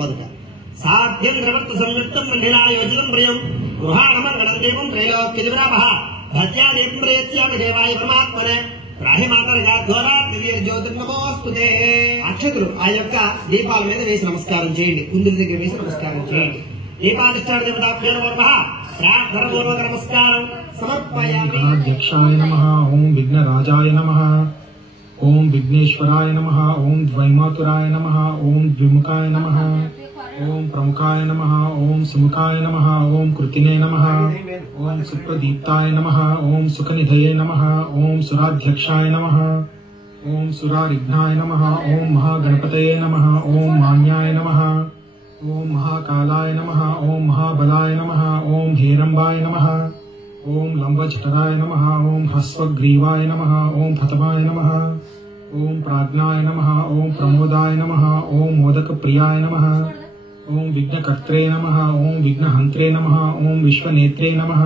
साध्यं प्रवर्त संयुक्तं मंडिलायोजितं प्रियं गृहाणमङ्गलं देवं त्रैलोक्यदिवरामः भज्यादेवं प्रयत्स्यामि देवाय परमात्मने राहि मातरगाध्वरा దివ్యజ్యోతిర్నమోస్తుతే అక్షతులు ఆ యొక్క దీపాల మీద వేసి నమస్కారం చేయండి. కుందుల దగ్గర వేసి నమస్కారం చేయండి. దీపాధిష్టాన దేవతాభ్యో నమః ప్రార్థనపూర్వక నమస్కారం సమర్పయామి. గణాధ్యక్షాయ నమః. ఓం విఘ్నరాజాయ నమః. ఓం విఘ్నేశ్వరాయ నమః. ఓం ద్వైమాతురాయ నమః. ఓం ద్విముఖాయ నమః. ఓం ప్రముఖాయ నమః. ఓం సుముఖాయ నమః. ఓం కృతినే నమః. ఓం సుప్రదీప్తాయ నమః. ఓం సుఖనిధయే నమః. ఓం సురాధ్యక్షాయ నమః. ఓం సురారిఘ్నాయ నమః. ఓం మహాగణపతయే నమః. ఓం మాన్యాయ నమః. ఓం మహాకాలాయ నమః. ఓం మహాబలాయ నమః. ఓం హేరంబాయ నమః. ఓం లంబజఠరాయ నమః. ఓం హ్రస్వగ్రీవాయ నమః. ఓం ప్రథమాయ నమః. ఓం ప్రాజ్ఞాయ నమః. ఓం ప్రమోదాయ నమః. ఓం మోదకప్రియాయ నమః. ఓం విఘ్నకర్త్రే నమః. ఓం విఘ్నహంత్రే నమః. ఓం విశ్వనేత్రే నమః.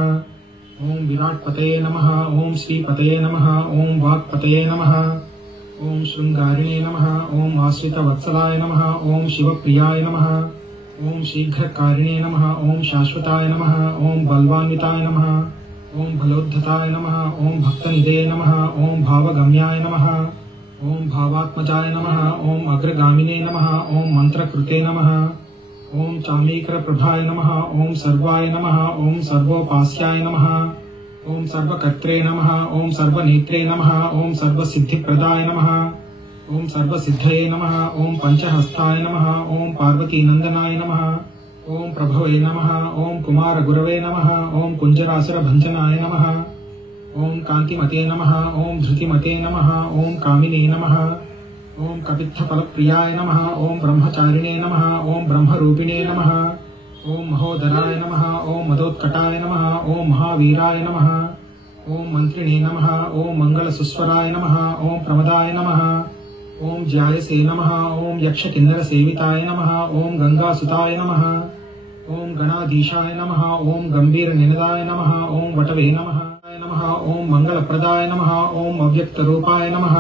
ఓం విరాట్పతయే నమః. ఓం శ్రీపతయే నమః. ఓం వాక్పతయే నమః. ఓం శృంగారిణే నమః. ఓం ఆశ్రితవత్సలాయ నమః. ఓం శివప్రియాయ నమః. ఓం శీఘ్రకారిణే నమః. ఓం శాశ్వతాయ నమః. ఓం బల్వాన్వితాయ నమః. ఓం బలోద్ధతాయ నమః. ఓం భక్తనిధే నమః. ఓం భావగమ్యాయ నమః. ఓం భావాత్మజాయ నమః. ఓం అగ్రగామినే నమః. ఓం మంత్రకృతే నమః. ఓం చామీకరప్రభాయ నమః. ఓం సర్వాయ నమః. ఓం సర్వోపాస్యాయ నమః. ఓం సర్వకర్త్రే నమః. ఓం సర్వనేత్రే నమః. ఓం సర్వసిద్ధిప్రదాయ నమః. ఓం సర్వసిద్ధయే నమః. ఓం పంచహస్తాయ నమః. ఓం పార్వతీనందనాయ నమః. ఓం ప్రభవే నమః. ఓం కుమారగురవే నమః. ఓం కుంజరాసురభంజనాయ నమః. ఓం కాంతిమతే నమః. ఓం ధృతిమతే నమః. ఓం కామినే నమః. ఓం కపిత్థఫలప్రియాయ నమః. ఓం బ్రహ్మచారిణే నమః. ఓం బ్రహ్మరూపిణే నమః. ఓం మహోదరాయ నమః. ఓం మదోత్కటాయ నమః. ఓం మహావీరాయ నమః. ఓం మంత్రిణే నమః. ఓం మంగళసుస్వరాయ నమః. ఓం ప్రమదాయ నమః. ఓం జ్యాయసే నమః. ఓం యక్షకిన్నరసేవితాయ నమః. ఓం గంగాసుతాయ నమః. ఓం గణాధీశాయ నమః. ఓం గంభీరనినదాయ నమః. ఓం వటవే నమః. ఓం మంగళప్రదాయ నమః. ఓం అవ్యక్తరూపాయ నమః.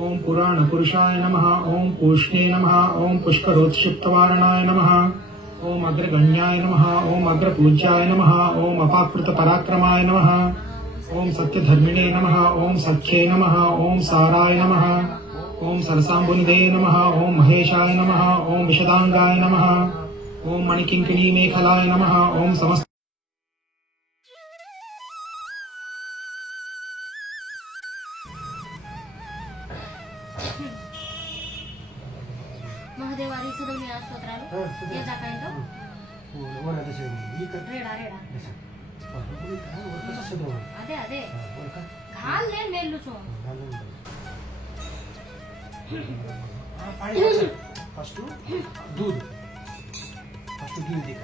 ఓం పురాణపురుషాయ నమః. ఓం పూష్ణే నమః. ఓం పుష్కరోత్క్షిప్తవారణాయ నమః. ఓం అగ్రగణ్యాయ నమః. ఓం అగ్రపూజ్యాయ నమః. ఓం అపాకృతపరాక్రమాయ నమః. ఓం సత్యధర్మిణే నమః. ఓం సఖ్యే నమః. ఓం సారాయ నమః. ఓం సరసాంబునిదే నమః. ఓం మహేశాయ నమః. ఓం విశదాంగాయ నమః. ఓం మణికింకిణీ మేఖలాయ నమః. ఓం సమస్త మహదేవారి సుధుని స్తోత్రాలు ఏ దాకాయంతో అదే అదే కాళ్ళే మేలు చూ ఫస్ట్ దూద్ ఫస్ట్ గిల్ దిక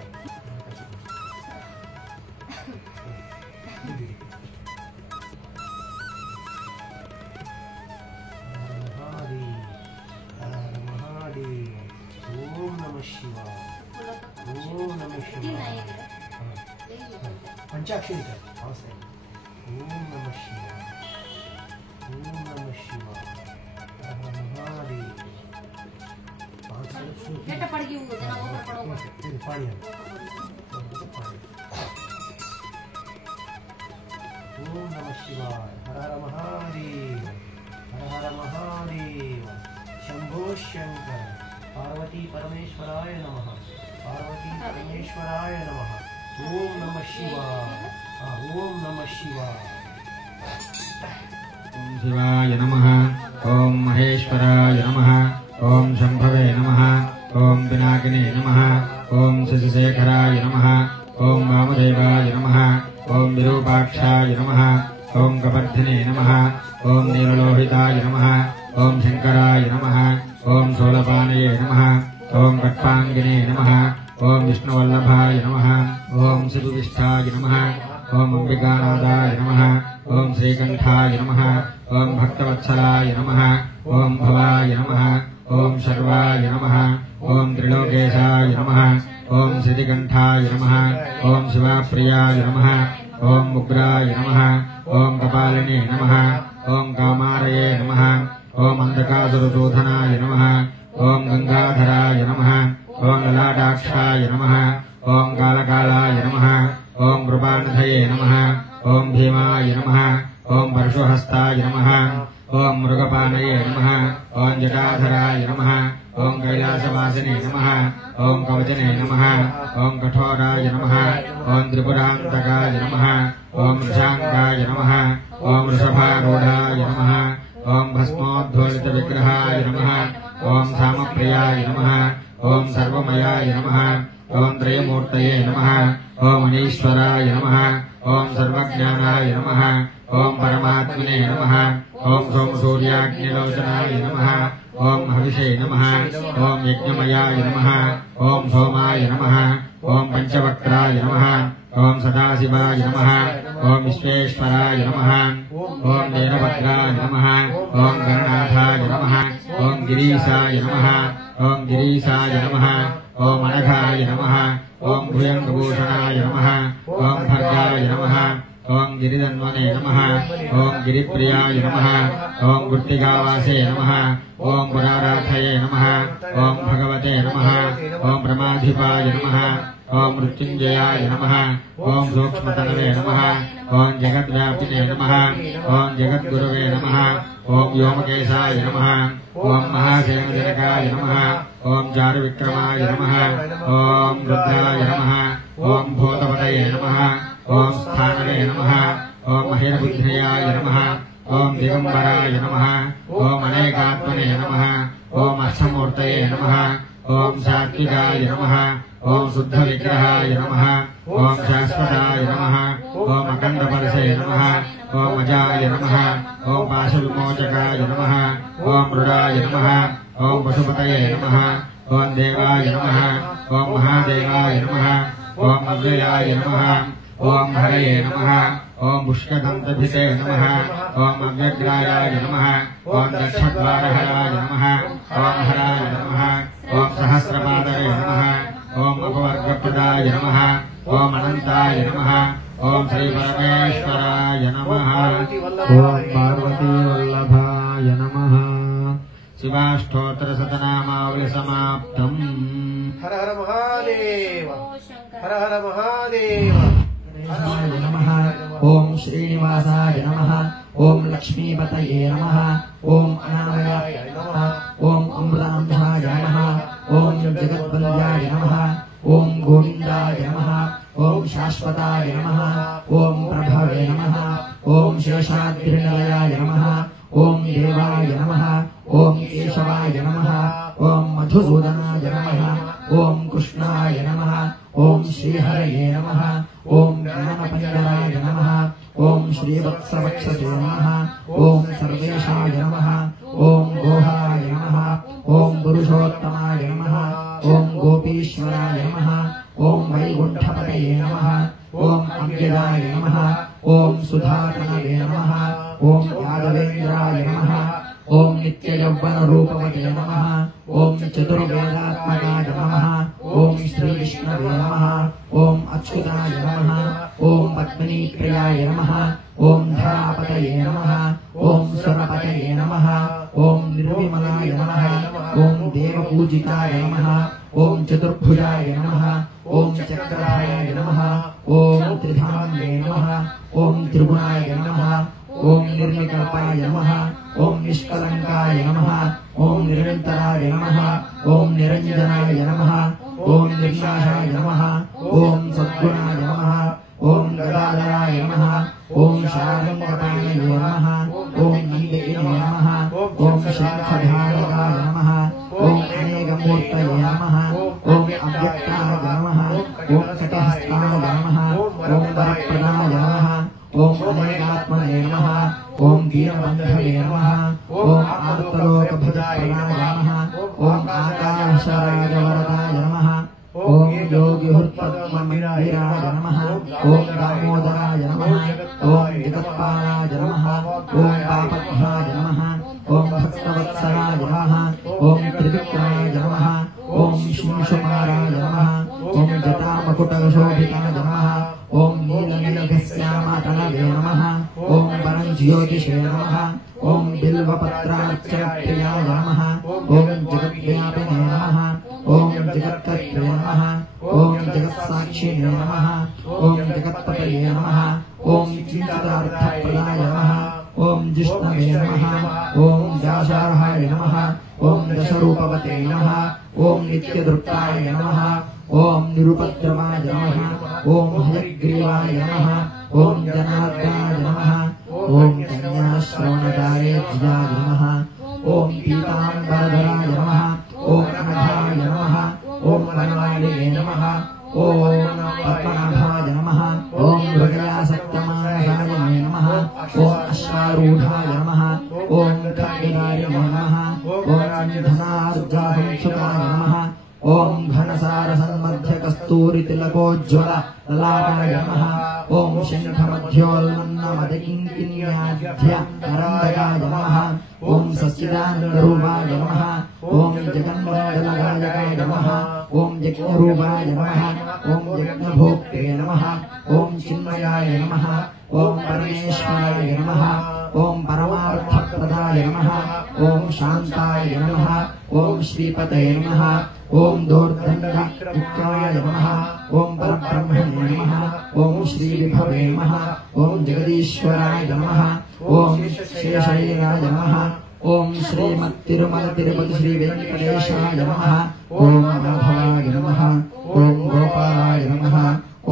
ఓం నమః శివాయ. ఓం నమః శివాయ. పంచాక్షరి అవసరం. ఓం నమః శివాయ. ఓం నమః శివాయ. గట్ట పడికి ఊగుతా నా ఊపర్ పడవ ఇది పాడియా. ఓం నమః శివాయ. హర హర మహాదేవ. హర హర మహాదేవ. శంభో శంకర. పార్వతీ పరమేశ్వరాయ నమః. పార్వతీ పరమేశ్వరాయ నమః. ఓం నమః శివాయ. ఓం నమః శివాయ. ఓం శివాయ నమః. ఓం మహేశ్వరాయ నమః. ఓం శంభవే నమః. ఓం పినాకినే నమః. ఓం శశిశేఖరాయ నమః. ఓం వామదేవాయ నమః. ఓం విరూపాక్షాయ నమః. ఓం కపర్ధినే నమః. ఓం నీలలోహితాయ నమః. ఓం శంకరాయ నమః. ఓం శూలపానయే నమః. ఓం కట్పాంగినే నమః. ఓం విష్ణువల్లభాయ నమః. ఓం శివవిష్ఠాయ నమః. ఓం అంబికానాథాయ నమః. ఓం శ్రీకంఠాయ నమః. ఓం భక్తవత్సలాయ నమః. ఓం భవాయ నమః. ఓం శర్వాయ నమః. ఓం త్రిలోకేశాయ నమః. ఓం శ్రీకంఠాయ నమః. ఓం శివప్రియాయ నమః. ఓం ఉగ్రాయ నమః. ఓం కపాలినే నమః. ఓం కామారయే నమః. ఓం అంధకాసురశోధనాయ నమః. ఓం గంగాధరాయ నమః. ఓం లలాటాక్షాయ నమః ఓం కాళకాళాయ నమః ఓం కృపానిధయే నమః ఓం భీమాయ నమః ఓం పరశుహస్తాయ నమః ఓం మృగపానయే నమః ఓం జటాధరాయ నమః ఓం కైలాసవాసినే నమః ఓం కవచనే నమః ఓం కఠోరాయ నమః ఓం త్రిపురాంతకాయ నమః ఓం వృషాంకాయ నమః ఓం వృషభారూఢాయ నమః ఓం భస్మోద్ధోళిత విగ్రహాయ నమః ఓం సామప్రియాయ నమః ఓం సర్వమయాయ నమః ఓం త్రయమూర్తయే నమః ఓం అనీశ్వరాయ నమః ఓం సర్వజ్ఞానాయ నమః ఓం పరమాత్మనే నమః ఓం సోమసూర్యాగ్నిలోచనాయ నమః ఓం హవిషే నమః ఓం యజ్ఞమయాయ నమః ఓం సోమాయ నమః ఓం పంచవక్త్రాయ నమః ఓం సదాశివాయ నమః ఓం విశ్వేశ్వరాయ నమః ఓం వీరభద్రాయ నమః ఓం గణనాథాయ నమః ఓం గిరీశాయ నమః ఓం గిరీశాయ నమః ఓం అనఘాయ నమః ఓం భూయంగభూషణాయ నమః ఓం భర్గాయ నమః ఓం గిరిధన్వనే నమః ఓం గిరిప్రియాయ నమః ఓం గుట్టిగావాసే నమః ఓం పురారాధయే నమః ఓం భగవతే నమః ఓం ప్రమాధిపాయ నమః ఓం మృత్యుంజయాయ నమః ఓం సూక్ష్మతనవే నమః ఓం జగద్వ్యాపినే నమః ఓం జగద్గురవే నమః ఓం వ్యోమకేశాయ నమః ఓం మహాసేనజనకాయ నమః ఓం చారువిక్రమాయ నమః ఓం రుద్రాయ నమః ఓం భూతపతయే నమః ఓం స్థానవే నమః ఓం మహిరబుద్ధ్యాయ నమః ఓం దిగంబరాయ నమః ఓం అనేకాత్మనే నమః ఓం అష్టమూర్తయే నమః ఓం సాత్వికాయ నమః ఓం శుద్ధ విగ్రహాయ నమః ఓం శాశ్వతాయ నమః ఓం అఖండపరసే నమః ఓం అజాయ నమః ఓం పాశవిమోచకాయ నమః ఓం మృడాయ నమః ఓం పశుపతయే నమః ఓం దేవాయ నమః ఓం మహాదేవాయ నమః ఓం అవ్యయాయ నమః ఓం హరయే నమః ఓం పుష్కదంతభితే నమః ఓం అవ్యగ్రాయాయ నమః ఓం దక్షద్వారహరాయ నమః ఓం హరాయ నమః ఓం సహస్రపాదయే నమః ఓం అపవర్గప్రదాయ నమః ఓం అనంతాయ నమః ఓం శ్రీ పరమేశ్వరాయ నమః ఓం పార్వతీవల్లభాయ నమః శివాష్టోత్తర శతనామావళి సమాప్తం. హర హర మహాదేవ హర హర మహాదేవ. నమః ఓం శ్రీనివాసాయ నమః ఓం లక్ష్మీపతయే నమః ఓం అనామయాయ నమః ఓం అమృతాంశాయ నమః ఓం జగద్వంద్యాయ నమః ఓం గోవిందాయ నమః ఓం శాశ్వతాయ నమః ఓం ప్రభవే నమః ఓం శేషాద్రినిలయాయ నమః ఓం దేవాయ నమః ఓం కేశవాయ నమః ఓం మధుసూదనాయ నమః ఓం కృష్ణాయ నమః ఓం శ్రీహరయే నమః ఓం జ్ఞానపంజరాయ నమః ఓం శ్రీవత్సవక్షసే నమః ఓం సర్వేశాయ నమః ఓం గోహాయ నమః ఓం పురుషోత్తమాయ నమః ఓం గోపీశ్వరాయ నమః ఓం వైకుంఠపతయే నమః ఓం అవ్యయాయ నమః ఓం సుధాతనవే నమః ఓం యాదవేంద్రాయ నమః ఓం నిత్యయౌవనరూపవతే నమః ఓం చతుర్వేదాత్మకాయ నమః ఓం శ్రీవిష్ణవే నమః ఓం అచ్యుతాయ నమః ఓం పద్మినీప్రియాయ నమః ఓం ధరాపతయే నమః ఓం సురపతయే నమః ఓం నిర్విమలాయ నమః ఓం దేవపూజితాయ నమః ఓం చతుర్భుజాయ నమః ఓం చక్రధారాయ నమః ఓం త్రిధామ్నే నమః ఓం త్రిగుణాయ నమః ఓం నిర్వికల్పాయ నమః ఓం నిష్కలంకాయ నమః ఓం నిరంతరాయ నమః ఓం నిరంజనాయ నమః ఓం నిర్నాశాయ నమః ఓం సద్గుణాయ నమః ఓం గదాధరాయ నమః ఓం శారంగపాణయే నమః ఓం నందికే నమః ఓం శంఖధారకాయ నమః ఓం అనేకమూర్తయే నమః ఓం అవ్యక్తాయ నమః ఓం కటహస్తాయ నమః ఓం వరప్రదాయ నమః ఓం అనేకాత్మనే నమః ఓం వీరబంధవే నమః ఓం ఆర్తలోకభుజప్రదాయ నమః ఓం ఆకాశరాజవరదాయ నమః ఓం యోగిహృత్పద్మమందిరాయ నమః ఓం దామోదరాయ నమః ఓం జగత్పాలాయ నమః ఓం పాపఘ్నాయ నమః ఓం భక్తవత్సలాయ నమః ఓం త్రివిక్రమాయ నమః ఓం శింశుమారాయ నమః ఓం జటామకుటశోభితాయ నమః ఓం నీలనిలఘశ్యామతనవే నమః ఓం పరంజ్యోతిషే నమః ఓం బిల్వపత్రార్చనప్రియాయ నమః ఓం జగద్వ్యాపినే నమః ఓం జగత్కర్త नमः ओम जगत्साक्षिणे नमः ओम जगत्पतये नमः ओम चिन्तितार्थप्रदाय नमः ओम जिष्णवे नमः ओम व्यासार्हाय नमः ओम दशरूपवते नमः ओम नित्यदृप्ताय नमः ओम निरुपद्रवाय नमः ओम हयग्रीवाय नमः ओम जनार्दनाय नमः ओम कन्याश्रवणदाय जियाय नमः ओम पीताम्बरधराय नमः ओम अनघाय नमः ओम वनमालिने नमः ओम पद्मनाभाय नमः ओम हृदयासक्तमानसाय नमः ओम अश्वारूढाय नमः ओम खड्गदाय नमः ओम धनार्जासंसुताय नमः ओम घनसारसन्मध्यकस्तूरितिलकोज्ज्वल ललाटाय नमः ओम शङ्खमध्योल्लन्नमदकिङ्किन्याध्य करन्दकाय नमः ओम सच्चिदानन्दरूपाय नमः ओम जगन्मण्डलगायकाय नमः ओम यज्ञरूपाय नमः ओम यज्ञभोक्ते नमः ओम चिन्मयाय नमः ओम परमेश्वराय नमः ओम परमार्थप्रदाय नमः ओम शान्ताय नमः ओम श्रीपते नमः ओम दोर्दण्डविक्राय नमः ओम परब्रह्मणे नमः ओम श्रीविभवे नमः ओम जगदीश्वराय नमः ओम शेषैराय नमः ओम श्रीमत्तिरुमल तिरुपति श्री वेंकटेशाय नमः ओम माधवाय नमः ओम गोपालाय नमः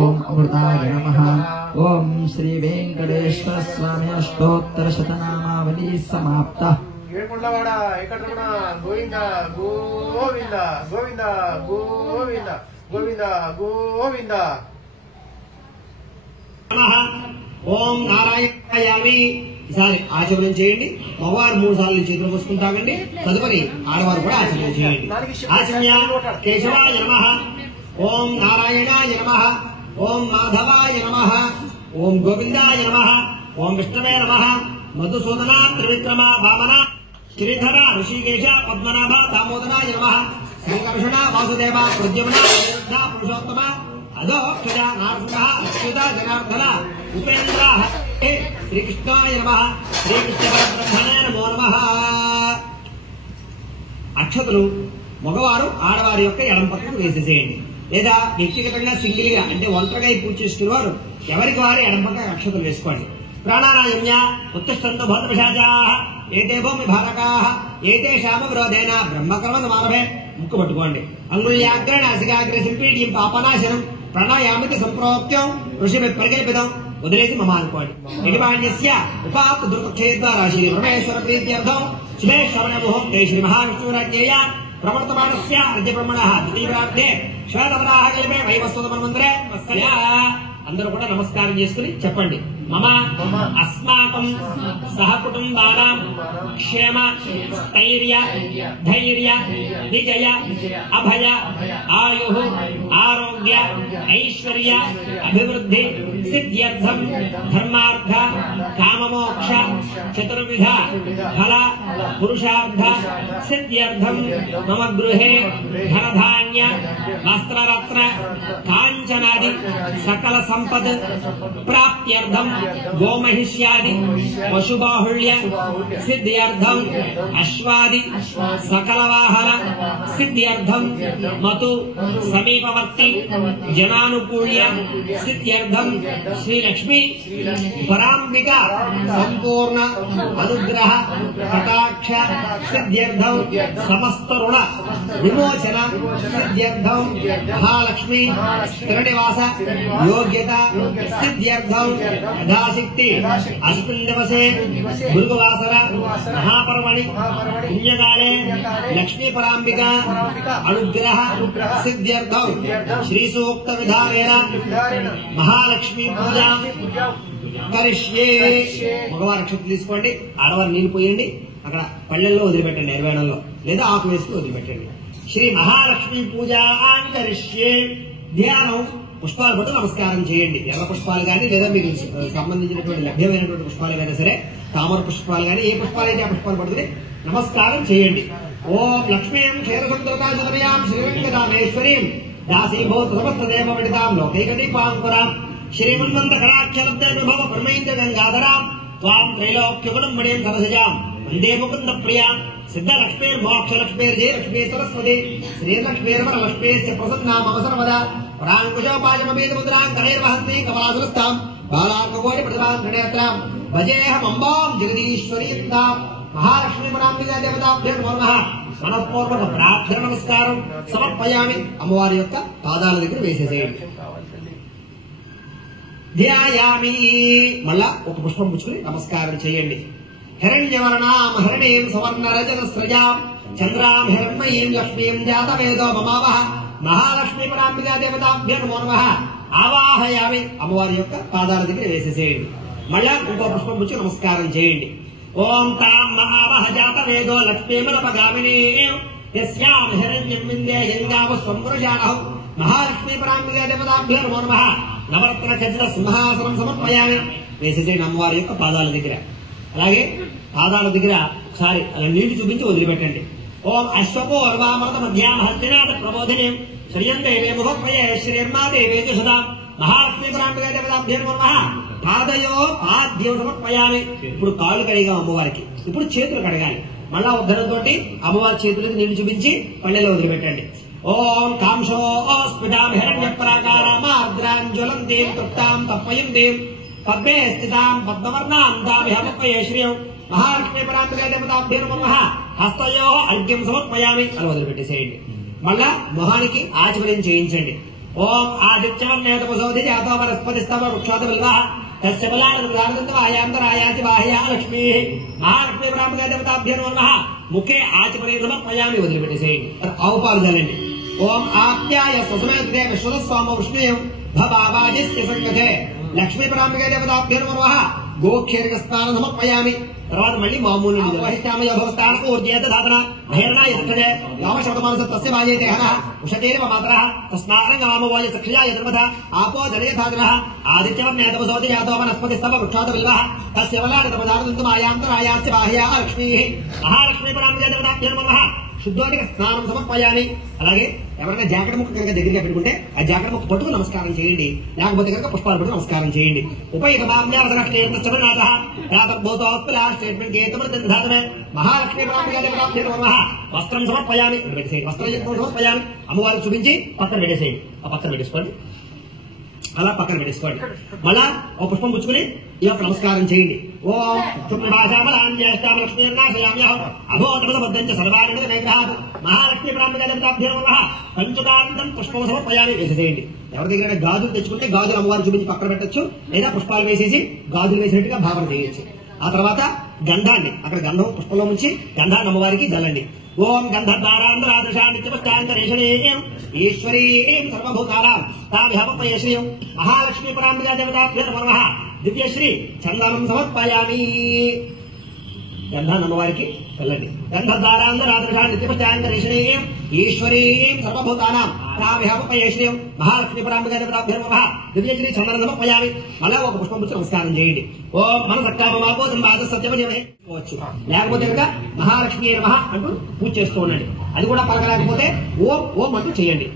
ओम अमृताय नमः ओम श्री वेंकटेश्वर स्वामी अष्टोत्तर शतनामावली समाप्ता ఏడుకొండవాడ ఏకటరమణ గోవింద గోవింద గోవింద గోవింద గోవింద గోవింద ఓం నారాయణయామి. ఈసారి ఆచమనం చేయండి. మగవారు 3 సార్లు చేతులు పోసుకుంటామండి. తదుపరి ఆడవారు కూడా ఆచమనం చేయండి. ఆచమ్య కేశవాయ నమః ఓం నారాయణాయ నమః ఓం మాధవాయ నమః ఓం గోవిందాయ నమః ఓం విష్ణవే నమః మధుసూదన త్రివిక్రమ వామన శ్రీధర ఋషికేశ పద్మనాభ దామోదరాయ నమః సంకర్షణ వాసుదేవ ప్రద్యుమ్న అనిరుద్ధ పురుషోత్తమ అధోక్షజ నారసింహ అచ్యుత జనార్దన ఉపేంద్ర శ్రీకృష్ణాయ నమః శ్రీకృష్ణ పరబ్రహ్మణే నమో నమః. అక్షతలు మగవారు ఆడవారి యొక్క ఎడం పక్కకు వేసేసేయండి. లేదా వ్యక్తిగతంగా సింగిల్ గా అంటే ఒంటరిగా పూజ చేసుకునే వారు ఎవరికి వారు ఎడం పక్క అక్షతలు వేసుకోండి. ప్రాణానాయమ్య ఉత్తిష్టంతు భూతపిశాచాః ఏతే భూమి భారకాః ఏతేషామ విరోధేన బ్రహ్మకర్మ సమారభే. ముక్కు పట్టుకోండి. అంగుళ్యాగ్ర నాసికాగ్ర సింపీడ్యం పాపనాశనం ప్రణాయామితి సంప్రోక్త్యం ఋషిభి పరికల్పితం. వదిలేసి మమ అనుకోండి. యజమాన్యస్య ఉపాత్త దుర్పక్షేద్వారా శ్రీ పరమేశ్వర ప్రీత్యర్థం శుభే శ్రవణ ముహూర్తే శ్రీ మహావిష్ణురాజ్ఞేయ ప్రవర్తమానస్య అర్ఘ్యబ్రహ్మణః ద్వితీయప్రాప్తే శ్వేతవరాహ కల్పే వైవస్వతమన్వంతరే వస్య. అందరూ కూడా నమస్కారం చేసుకుని చెప్పండి. మమ అస్మాకం సహకుటుంబానాం క్షేమ స్థైర్య ధైర్య విజయ అభయ ఆయు ఆరోగ్య ఐశ్వర్య అభివృద్ధి సిద్ధ్యర్థం ధర్మార్థ కామమోక్ష చతుర్విధ ఫల పురుషార్థ సిద్ధ్యర్థం మమ గృహే ధనధాన్య వస్త్రరత్న కాంచనాది సకల సంపద ప్రాప్త్యర్థం గోమహిష్యాది పశుబాహుళ్య సిద్ధ్యర్థం అశ్వాది సకల వాహన సిద్ధ్యర్థం మతు సమీపవర్తి జనానుకూల్య సిద్ధ్యర్థం శ్రీలక్ష్మి పరాంబిక సంపూర్ణ అనుగ్రహ కటాక్ష సిద్ధ్యర్థం సమస్త రుణ విమోచన సిద్ధ్యర్థం మహాలక్ష్మి స్థిరనివాస యోగ్యత సిద్ధ్యర్థం యథాశక్తి అస్మిన్ దివసే భృగువాసర మహాపర్వణి పుణ్యకాలే లక్ష్మీ పరాంబిక అనుగ్రహ సిద్ధ్యర్థం శ్రీసూక్త విధానేన మహాలక్ష్మి పూజ కరిష్యే. మగవారు నక్షత్రం తీసుకోండి. ఆడవారు నీరు పోయండి. అక్కడ పళ్ళెల్లో వదిలిపెట్టండి. నిర్వేణంలో లేదా ఆకు వేసుకుని వదిలిపెట్టండి. శ్రీ మహాలక్ష్మి పూజ కరిష్యే. ధ్యానం పుష్పాలు పట్టు నమస్కారం చేయండి. ఎర్ర పుష్పాలు కానీ లేదా మీకు సంబంధించినటువంటి లభ్యమైనటువంటి పుష్పాలు అయినా సరే, తామర పుష్పాలు కానీ ఏ పుష్పాలు అయితే ఆ పుష్పాలు పట్టుకుని నమస్కారం చేయండి. ఓం లక్ష్మీం క్షీరసముద్రతాం శ్రీరంగరామేశ్వరీం దాసీభూత సమస్త దేవ పఠితాం లోకైకదీపాంకురాం శ్రీమన్మంత కళాక్షరబ్ద విభవ బ్రహ్మైంద్ర గంగాధరాం स्वाम त्रैलोक्यगुणमणिं समसजां वन्दे मुकुन्दप्रियां सिद्धलक्ष्मीर्मोक्षलक्ष्मीर्जयलक्ष्मी सरस्वती श्रीलक्ष्मीर्वरलक्ष्मीश्च प्रसन्ना मम सर्वदा प्राङ्कुशोपायमवेदमुद्रां करैर्वहन्ति कमलासुरस्तां बालार्ककोटिप्रतिभां त्रिनेत्रां भजेऽहमम्बां जगदीश्वरीं महालक्ष्मीपुराम्बिका देवताभ्यो नमः మనఃపూర్వక ప్రార్థన నమస్కారం సమర్పయామి. అమ్మవారి యొక్క పాదాల దగ్గర వేసేసేయండి. ధ్యాయామి మళ్ళా ఒక పుష్పం పుచ్చుకుని నమస్కారం చేయండి. హిరణ్యవర్ణాం హరిణీం సువర్ణరజతస్రజాం చంద్రాం హిరణ్మయీం లక్ష్మీం జాతవేదో మమావహ మహాలక్ష్మీపురాంబికా దేవతాభ్యో నమో నమః ఆవాహయామి. అమ్మవారి యొక్క పాదాల దగ్గర వేసేసేయండి. మళ్ళా ఇంకో పుష్పం పుచ్చుకు నమస్కారం చేయండి. ఓం తాం మహావహ జాతవేదో లక్ష్మీమరపగామినీ యస్యాం హిరణ్యం విందేయంగావ స్వంపురుషాణః మహాలక్ష్మీపురాంబికా దేవతాభ్యో నమో నమః నవరత్న ఖచ్చిత సింహాసనం సమర్పయామి. వేసేసేయండి అమ్మవారి యొక్క పాదాల దగ్గర. అలాగే పాదాల దగ్గర ఒకసారి అలా నీళ్లు చూపించి వదిలిపెట్టండి. ఓం అశ్వపూర్వామృత మధ్యాం హస్తినాథ ప్రబోధిని శ్రీయందేవే ముఖప్రయ శ్రీర్మాదేవే సుధాం మహాలక్ష్మీపురాంబికా దేవతాభ్యో నమో నమః పాదయో పాద్యం సమర్పయామి. ఇప్పుడు కాళ్ళు కడిగాం అమ్మవారికి, ఇప్పుడు చేతులు కడగాలి. మళ్ళా ఉద్ధరణతో అమ్మవారి చేతులకు నీళ్లు చూపించి పళ్ళెలో వదిలిపెట్టండి. ఓం కాంశోస్ఫుటాం హిరణ్యప్రాకారామార్ద్రాంజ్వలం దేం తృప్తాం తప్పయం దేం పద్మే స్థితాం పద్మవర్ణాం దామిహమప్పయే శ్రియం మహాలక్ష్మీపురాంబికా దేవతాభ్యో నమో నమః హస్తయో అర్ఘ్యం సమర్పయామి అని వదిలిపెట్టేసేయండి. మళ్ళా మొహానికి ఆచమనం చేయించండి. ఓం ఆదిత్యవర్ణేతపసోధి జాతో వనస్పతిస్తవ వృక్షోత బిల్వః తస్య బలానందరాయాంతరాయాచి బాహ్యా లక్ష్మీ మహాలక్ష్మీపురాంబికా దేవతాభ్యో నమో నమః ముఖే ఆచమనే సమర్పయామి వదిలిపెట్టేసేయండి. ఆవు పాలు చల్లండి. ఓం ఆప్యాయ ససుమేతే విశ్వస్వామ విష్ణుయం భవాజిస్య సంగతే లక్ష్మీపురాంబికా దేవతాభ్యో నమో నమః గోక్షేరిక స్నానం సమర్పయామి. తర్వాత మళ్ళీ మామూలు వహిష్టామయోభవస్థాన ఊర్జేత దాతన భైరణాయ సక్షజే యామశబ్దమానస తస్య వాజేతే హనః ఉషతేవ మాతరః తస్మారంగమామవాయ సక్షయాయ ధర్మత ఆపో జలయథాదినః ఆదిత్యవర్ణేతపసోతి జాతో వనస్పతిస్తవ వృక్షోత బిల్వః తస్య బలానందరాయాంతరాయాస్య బాహ్యా లక్ష్మీః మహాలక్ష్మీపురాంబికా దేవతాభ్యో నమో నమః శుద్ధోదక స్నానం సమర్పయామి. అలాగే ఎవరైనా జాకెట్ ముక్క కనుక దగ్గరగా పెట్టుకుంటే ఆ జాకెట్ ముక్క పట్టుకు నమస్కారం చేయండి. లేకపోతే కనుక పుష్పాలు పట్టుకు నమస్కారం చేయండి. మహాలక్ష్మీపురాంబికా దేవతాభ్యో నమో నమః వస్త్రం సమర్పయామి. వస్త్రం సమర్పయామి. అమ్మవారికి చూపించి పక్కన పెట్టేసేయండి. ఆ పక్కన పెట్టేసుకోండి. అలా పక్కన పెట్టేసుకోండి. మళ్ళా ఒక పుష్పం పుచ్చుకుని ఈ యొక్క నమస్కారం చేయండి. ఓం అభోటబద్ధం సర్వానంద నైగ్రహాత్ మహాలక్ష్మీపురాంబికా దేవతాభ్యో నమో నమః పంచదార్థం పుష్పం సమర్పయామి. వేసేసేయండి. ఎవరి దగ్గర గాజులు తెచ్చుకుంటే గాజులు అమ్మవారు చూపించి పక్కన పెట్టచ్చు, లేదా పుష్పాలు వేసేసి గాజులు వేసినట్టుగా భావన చేయొచ్చు. ఆ తర్వాత గంధాన్ని అక్కడ గంధం పుష్పంలో ముంచి గంధాన్ని అమ్మవారికి జల్లండి. ఓం గంధద్వారాంధ్రాదృశాంతరేషణీయం ఈశ్వరీం సర్వభూతానాం తామిహమప్పయే శ్రియం మహాలక్ష్మీపురాంబికా దేవతాభ్యో నమో నమః దివ్యశ్రీ చందనం సమర్పయామి. గంధాన్ని అమ్మవారికి చల్లండి. గంధద్వారాంధ్రాదృశాంతరేషణీయం ఈశ్వరీం సర్వభూతానాం తామిహమప్పయే శ్రియం మహాలక్ష్మీపురాంబికా దేవతాభ్యో నమో నమః దివ్యశ్రీ చందనం సమర్పయామి. మళ్ళా ఒక పుష్పం పుచ్చి నమస్కారం చేయండి. ఓం మనసక్కామమాపోతం బాధ సత్యమజమే వచ్చు. లేకపోతే కనుక మహాలక్ష్మీ నమః అంటూ పూజ చేస్తూ ఉండండి. అది కూడా పలకలేకపోతే ఓం ఓం అంటూ చేయండి.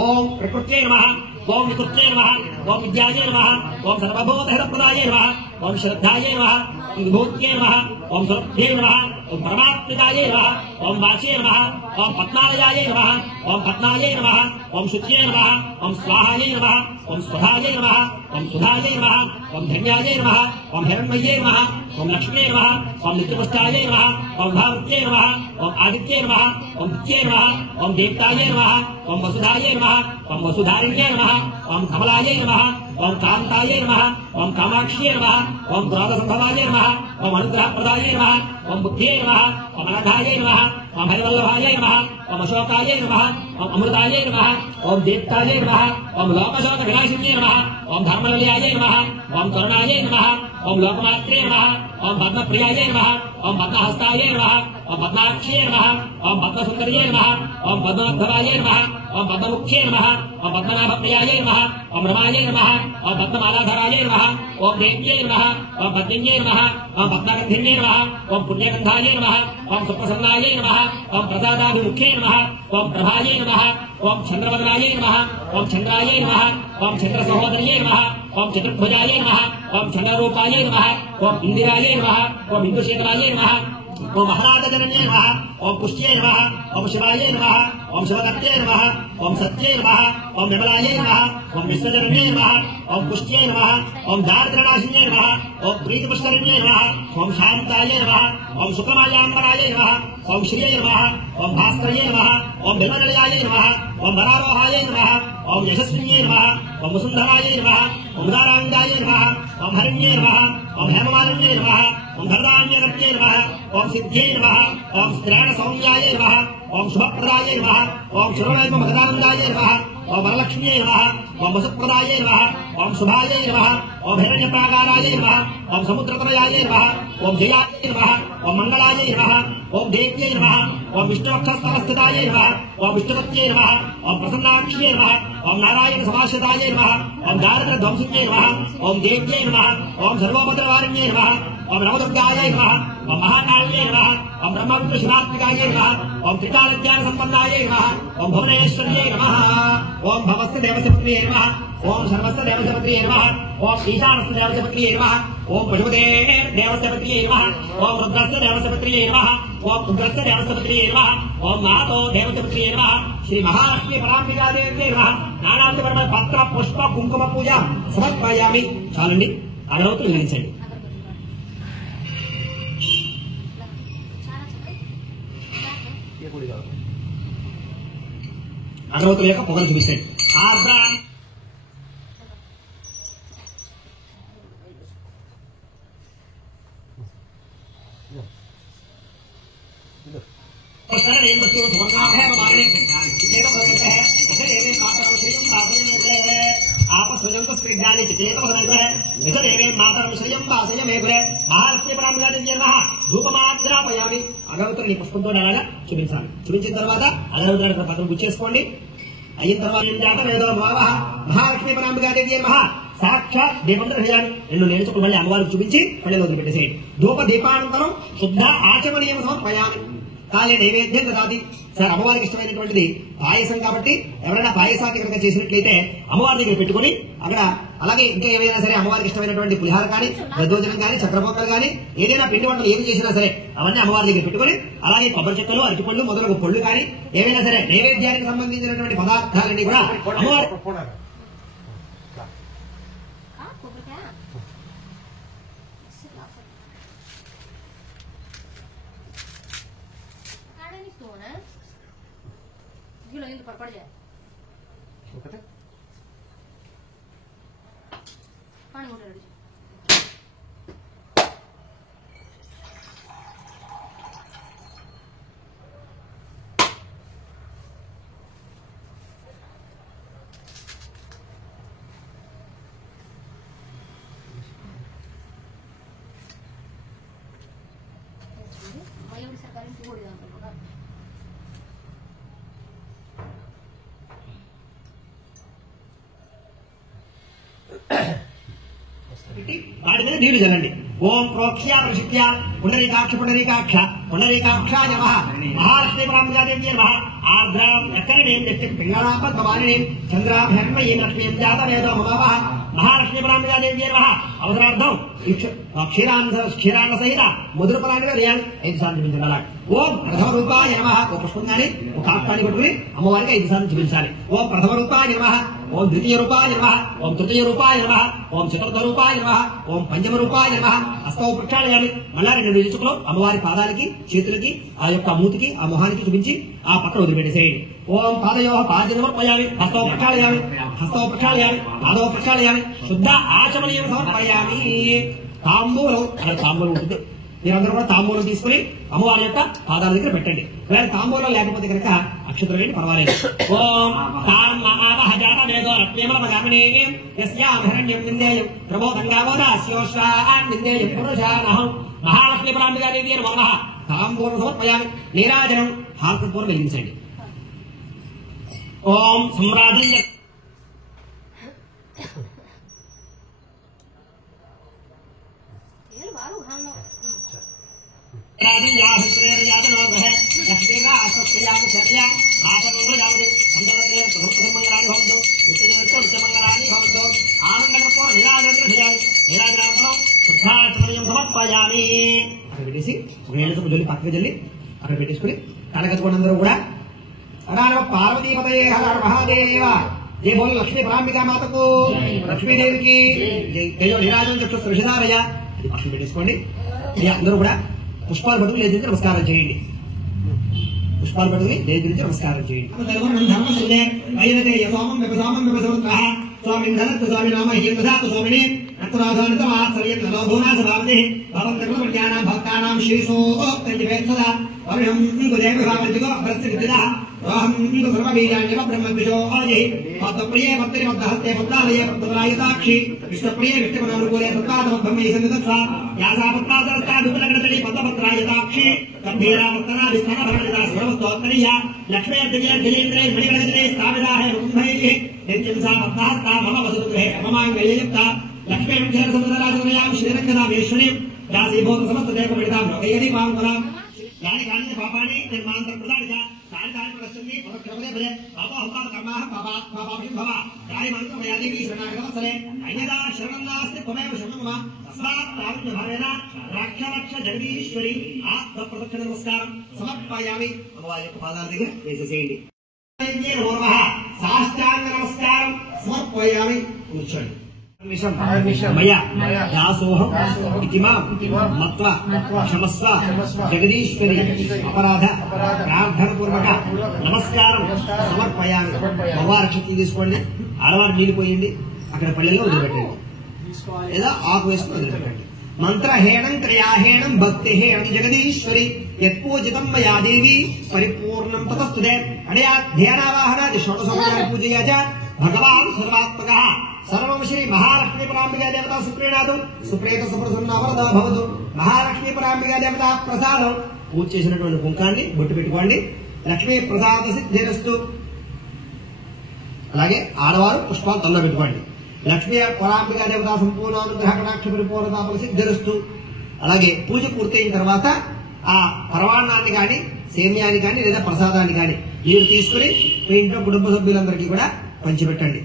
ఓం ప్రకృత్యై నమః, ఓం వికృత్యై నమః, ఓం విద్యాయై నమః, ఓం సర్వభూతహితప్రదాయై నమః, ఓం శ్రద్ధాయై నమః, విభూత్యై నమః, ఓం సురభ్యై నమః, ఓం పరమాత్మికాయై నమః, ఓం వాచ్యై నమః, ఓం పద్మాలయాయై నమః, ఓం పద్మాయై నమః, ఓం శుచ్యై నమః, ఓం స్వాహాయై నమః, ఓం స్వధాయై నమః, ఓం సుధాయై నమః, ఓం ధన్యాయై నమః, ఓం హిరణ్మయ్యై నమః, ఓం లక్ష్మ్యై నమః, ఓం నిత్యపుష్టాయై నమః, ఓం భావృత్యై నమః, ఓం ఆదిత్యై నమః, ఓం పిత్యై నమః, ఓం దేవతాయై నమః, ఓం వసుధాయై నమః, ఓం వసుధారిణ్యై నమః, ఓం కమలాయై నమః, ఓం కాంతాయై నమః, ఓం కామాక్ష్యై నమః, ఓం ద్వాదశంభవాయై నమః, ఓం అనుగ్రహప్రదాయై నమః, ఓం బుద్ధ్యై నమః, ఓం అనఘాయై నమః, ఓం హరివల్లభాయై నమః, ఓం అశోకాయై నమః, ఓం అమృతాయై నమః, ఓం దీప్తాయై నమః, ఓం లోకశోక వినాశిన్యై నమః, ఓం ధర్మలయాయై నమః, ఓం కరుణాయై నమః, ఓం లోకమాత్రే నమః, ఓం పద్మప్రియాయై నమః, ఓం పద్మహస్తాయై నమః, ఓం పద్మాక్షయై నమః, ఓం పద్మసుందర్యై నమః, ఓం పద్మోద్భవాయై నమః, ఓం పద్మముఖ్యై నమః, ఓం పద్మనాభప్రియాయై నమః, ఓం రమాయై నమః, ఓం పద్మమాలాధరాయై నమః, ఓం దేవ్యై నమః, ఓం పద్మిన్యై నమః, ఓం పద్మగంధిన్యై నమః, ఓం పుణ్యగంధాయై నమః, ఓం సుప్రసన్నాయై నమః, ఓం ప్రసాదాభిముఖ్యై నమః, ఓం ప్రభాయై నమః, ఓం చంద్రవదనాయై నమః, ఓం చంద్రాయై నమః, ఓం చంద్రసహోదర్యై నమః, ఓం చతుర్భుజాయ నమః ఓం చంద్రరూపాయ నమః ఓం ఇందిరాయ నమః ఓం ఇందుశేఖరాయ నమః ఓం మహారాజజనన్యే నమః ఓం పుష్ట్యే నమః ఓం శివాయ నమః ఓం శివదత్తే నమః ఓం సత్యే నమః ఓం నిర్మలాయ నమః ఓం విశ్వజనన్యే నమః ఓం పుష్ట్యే నమః ఓం దారిద్ర్యనాశిన్యే నమః ఓం ప్రీతిపుష్కరిణ్యే నమః ఓం శాంతాయ నమః ఓం శుక్రమాల్యాంబరాయ నమః ఓం శ్రీయే నమః ఓం భాస్కర్యే నమః ఓం బిల్వనిలయాయ నమః ఓం వరారోహాయ నమః ఓం యశస్విన్యే నమః ఓం వసుంధరాయ నమః ఓం ఉదారాంగాయ నమః ఓం హరిణ్యే నమః ఓం హేమమాలిన్యే నమః ఓం ధర్దాన్యగత్యే నమః ఓం సిద్ధ్యే నమః ఓం శ్రేణ సౌమ్యాయ నమః ఓం శుభప్రదాయ నమః ఓం శుభవైభ మగదానందాయ నమః ఓం వరలక్ష్మ్యే నమః ఓం వసుప్రదాయ నమః ఓం శుభాయ నమః ఓం హిరణ్యప్రాకారాయ నమః ఓం సముద్రతనయాయ నమః ఓం జయాయ నమః ఓం మంగళాయ నమః ఓం దేవ్యై నమః ఓం విష్ణువక్షస్థలస్థితాయ నమః ఓం విష్ణుపత్యై నమః ఓం ప్రసన్నాక్ష్యై నమః ఓం నారాయణ సమాశ్రితాయ నమః ఓం దారిద్ర ధ్వంసున్యై నమః ఓం దేవ్యై నమః ఓం సర్వోపద్రవారిణ్యై నమః ఓం నవదుర్గాయ నమః ఓం మహాకాళ్యై నమః ఓం బ్రహ్మవిష్ణు శివాత్మికాయ నమః ఓం త్రికాలజ్ఞాన సంపన్నాయ నమః ఓం భువనేశ్వర్యై నమః ఓం భవస్య దేవసపుత్ర్యై నమః ఓం సర్వస్య దేవసపుత్ర్యై నమః ఓం ఈశానస్య దేవసపుత్ర్యై నమః ఓం పశుపతే దేవసపుత్ర్యై నమః ఓం రుద్రస్య దేవసపుత్ర్యై నమః ఓం ఉగ్రస్య దేవసపుత్ర్యై నమః ఓం నాతో దేవసపుత్ర్యై నమః శ్రీ మహాలక్ష్మీ పరాంబికాదేవ్యై నమః నానావిధ పత్ర పుష్ప కుంకుమ పూజ సమర్పయామి. చాలండి, అగరవత్తులు వెలిగించండి. అగరవత్తుల యొక్క పొగలు చూపించండి. ఆర్ద్ర ధూపమాగ్రాపయామి. అగరవత్తులు పుష్పంతో అలాగా చూపించాలి. చూపించిన తర్వాత అగరవత్తుల పత్రం గుచ్చేసుకోండి. అయిన తర్వాత మహాలక్ష్మీ పరాంబికాదేవి మహా సాక్షాత్ దీపం చేయాలి. రెండు నేర్చుకుని మళ్ళీ అమ్మవారికి చూపించి మళ్ళీ వదిలిపెట్టేసేయండి. ధూప దీపానంతరం శుద్ధ ఆచమనీయం సమర్పయామి. కాలే నైవేద్యం దాది. సార్, అమ్మవారికి ఇష్టమైనటువంటిది పాయసం కాబట్టి ఎవరైనా పాయసాన్ని కనుక చేసినట్లయితే అమ్మవారి దగ్గర పెట్టుకుని అక్కడ అలాగే ఇంకా ఏమైనా సరే అమ్మవారికి ఇష్టమైనటువంటి పులిహార కానీ దద్దోజనం కానీ చక్రపోకలు కానీ ఏదైనా పిండి వంటలు ఏమి చేసినా సరే అవన్నీ అమ్మవారి దగ్గర పెట్టుకుని అలాగే కొబ్బరి చెక్కలు అరటిపళ్ళు మొదలగు పళ్ళు కానీ ఏమైనా సరే నైవేద్యానికి సంబంధించినటువంటి పదార్థాలన్నీ కూడా అమ్మవారి पानी उठा रही सरकारी छोड़ दिया వాటి మీద నీళ్లు చల్లండి. ఓం ప్రోక్ష్య ప్రశిక్య పుండరీకాక్ష పుండరీకాక్ష పుండరీకాక్షాయ నమః. మహాలక్ష్మీ పరాంబికాదేవ్యై నమః. ఆర్ద్రాం యకరణీం పింగళాపద్మవారిణీం చంద్రాభ్యన్మయీం లక్ష్మీం జాతవేదో మమావహ. మహాలక్ష్మీ పరాంబికాదేవ్యై నమః. అవసరార్థం క్షీరాన్న సహిత ముదురు పరాన్ని వేయాలి. 5 సార్లు చూపించాలి. ఓం ప్రథమ రూపాయ నమః. ఓ పుష్పం కానీ ఒక కాపాన్ని పట్టుకుని అమ్మవారికి 5 సార్లు చూపించాలి. ఓం ప్రథమ రూపాయ నమః. ఓం ద్వితీయ రూపాయ నమః. ఓం తృతీయ రూపాయ నమః. ఓం చతుర్థ రూపాయ నమః. ఓం పంచమ రూపాయ నమః. హస్తవ ప్రక్షాళయామి. మళ్ళా 2 నిలుచుకులు అమ్మవారి పాదాలకి చేతులకి ఆ యొక్క మూతికి ఆ మొహానికి చూపించి ఆ పక్కన వదిలిపెట్టేసేయండి. ఓం పాదయో పాదమర్పయామి. హస్తవ ప్రక్షాళయామి. హస్తవ ప్రక్షాళయామి. పాదవ ప్రక్షాళయామి. శుద్ధ ఆచమనీయం సమర్పయామి. తాంబూలం అక్కడ తాంబూలం ఉంటుంది. మీరందరూ కూడా తాంబూలం తీసుకుని అమ్మవారి యొక్క పాదాల దగ్గర పెట్టండి. వేరే తాంబూలం లేకపోతే కనుక అక్షతలు వేయండి, పర్వాలేదు. ఓం మహాలక్ష్మీ పరాంబికాదేవి నమః. తాంబూలం సమర్పయామి. నీరాజనం హారతపూర్వం వెలిగించండి. ఓం సమ్రాజం ఆనందకరతో పుష్పాచమయం సమర్పయామి. అక్కడ పెట్టేసి ఒక నీళ్ళతో జల్లి పక్కకి జల్లి అక్కడ పెట్టేసుకుని కనకత్తుకొని అందరూ కూడా హర పార్వతీపతయే హర హర మహాదేవ. జయ బోల్ లక్ష్మీ పరాంబికా మాతకు, లక్ష్మీదేవికి తేజో నీరాజం చక్షు శ్రీషారయ్య. అది పక్కన పెట్టేసుకోండి. అందరూ కూడా పుష్పాలు పట్టుకుని లేచి నమస్కారం చేయండి. పుష్పాలు పట్టుకుని లేచి నమస్కారం చేయండి. స్వామి ధనత్తు స్వామి నామ హిందాతు స్వామిని అత్రాధానితమాత్సర్యం నమో భూనాథభావతి భవంతకృతమజ్ఞానాం భక్తానాం శ్రీసోక్తంజవేత్తదా అవిహం గుదేవి భావంతికో అభ్రస్తిదా అహం సర్వబీజాన్యవ బ్రహ్మద్విషోజి భక్తప్రియే భక్తరి భక్తహస్తే భక్తాలయే భక్తరాయతాక్షి విష్ణుప్రియే విష్ణుమనోనుకూలే భక్తాతమబ్రహ్మై సన్నిధత్స యాసా భక్తాదరస్తా విపులగణతలి భక్తభక్తరాయతాక్షి గంభీరా భక్తనాభిస్థాన భరణిదా స్వరవస్తోత్తరీయ లక్ష్మీర్జయేంద్రే మణిగణగణే స్థాపిదాహ కుంభైః నిత్యం సా భక్తాస్తా మమ వసుగృహే మమాంగళ్యయుక్త లక్ష్మీం సముద్రరాజనయాం శ్రీరంగనామేశ్వరీం దాసీభూత సమస్తదేవ విడితాం లోకయది పాంకురాం यानी गाने पापानी निर्मांतर प्रदानिका सारे सारे प्रदर्शनी पदक्रमने भरे पापा हंकार कर्माः पापाभिं भव यानी मंत्र मयादि की शरणागतवत्सले अन्यदा शरणन्नास्ति त्वमेव शरणं मम तस्मात् प्राप्य भावेन राक्षरक्ष जगदीश्वरी आत्मप्रदक्षिण नमस्कारं समर्पयामि. भगवान యొక్క పాదాల దగ్గర వేసేసేయండి. నమో నమః సాష్టాంగ నమస్కారం సమర్పయామి. కూర్చోండి. మయా దాసోహం ఇతి మాం మత్వా క్షమస్వ జగదీశ్వరి అపరాధ ప్రార్థన పూర్వక నమస్కారం సమర్పయామి. మగవారి శక్తి తీసుకోండి, ఆడవారు నీళ్ళు పోయండి, అక్కడ పల్లెల్లో వదిలిపెట్టండి లేదా ఆకు వేసుకుని వదిలిపెట్టండి. మంత్రహేణం క్రియాహేణం భక్తిహేణం జగదీశ్వరి యత్పూజితం మయా దేవి పరిపూర్ణం తతస్తుతే అడయా ధ్యానావాహనాది షోడశోపచార పూజయా చ భగవాన్ సర్వాత్మకః సర్వం శ్రీ మహాలక్ష్మీ పరాంబికా దేవత సుప్రీణాదు సుప్రీత సుప్రసన్న వరదా భవతు. మహాలక్ష్మీ పరాంబికా దేవత ప్రసాదం పూజ చేసినటువంటి కుంకాన్ని బొట్టు పెట్టుకోండి. లక్ష్మీ ప్రసాద సిద్ధిరస్తు. అలాగే ఆడవారు పుష్పాలు తల్లో పెట్టుకోండి. లక్ష్మీ పరాంబికా దేవత సంపూర్ణానుగ్రహ కటాక్ష పరిపూర్ణత సిద్ధిరస్తు. అలాగే పూజ పూర్తయిన తర్వాత ఆ పరవాణాన్ని కానీ సేమ్యాన్ని కానీ లేదా ప్రసాదాన్ని కానీ మీరు తీసుకుని మీ ఇంట్లో కుటుంబ సభ్యులందరికీ కూడా పంచిపెట్టండి.